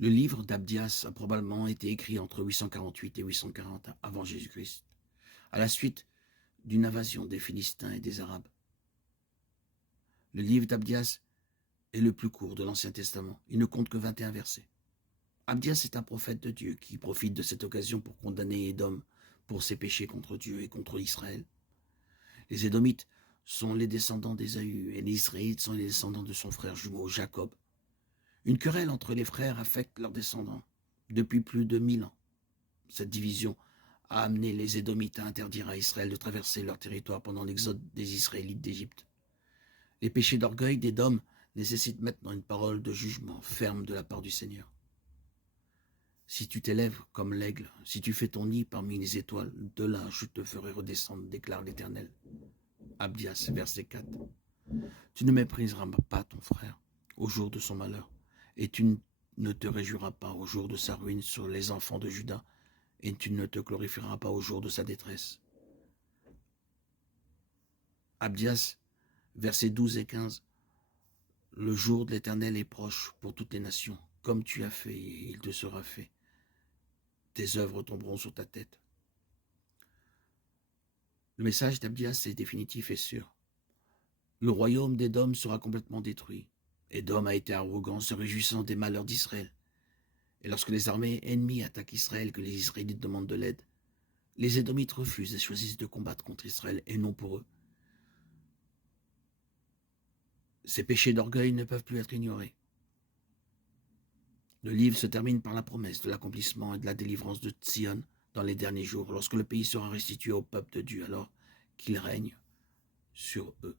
Le livre d'Abdias a probablement été écrit entre 848 et 840 avant Jésus-Christ, à la suite d'une invasion des Philistins et des Arabes. Le livre d'Abdias est le plus court de l'Ancien Testament. Il ne compte que 21 versets. Abdias est un prophète de Dieu qui profite de cette occasion pour condamner Édom pour ses péchés contre Dieu et contre Israël. Les Édomites sont les descendants d'Ésaü et les Israélites sont les descendants de son frère jumeau Jacob. Une querelle entre les frères affecte leurs descendants depuis plus de 1000 ans. Cette division a amené les Édomites à interdire à Israël de traverser leur territoire pendant l'exode des Israélites d'Égypte. Les péchés d'orgueil d'Édom nécessitent maintenant une parole de jugement ferme de la part du Seigneur. Si tu t'élèves comme l'aigle, si tu fais ton nid parmi les étoiles, de là je te ferai redescendre, déclare l'Éternel. Abdias, verset 4. Tu ne mépriseras pas ton frère au jour de son malheur, et tu ne te réjouiras pas au jour de sa ruine sur les enfants de Juda, et tu ne te glorifieras pas au jour de sa détresse. Abdias, versets 12 et 15. Le jour de l'Éternel est proche pour toutes les nations. Comme tu as fait, il te sera fait. Tes œuvres tomberont sur ta tête. Le message d'Abdias est définitif et sûr. Le royaume d'Édom sera complètement détruit. Édom a été arrogant, se réjouissant des malheurs d'Israël. Et lorsque les armées ennemies attaquent Israël, que les Israélites demandent de l'aide, les Édomites refusent et choisissent de combattre contre Israël et non pour eux. Ces péchés d'orgueil ne peuvent plus être ignorés. Le livre se termine par la promesse de l'accomplissement et de la délivrance de Sion dans les derniers jours, lorsque le pays sera restitué au peuple de Dieu, alors qu'il règne sur eux.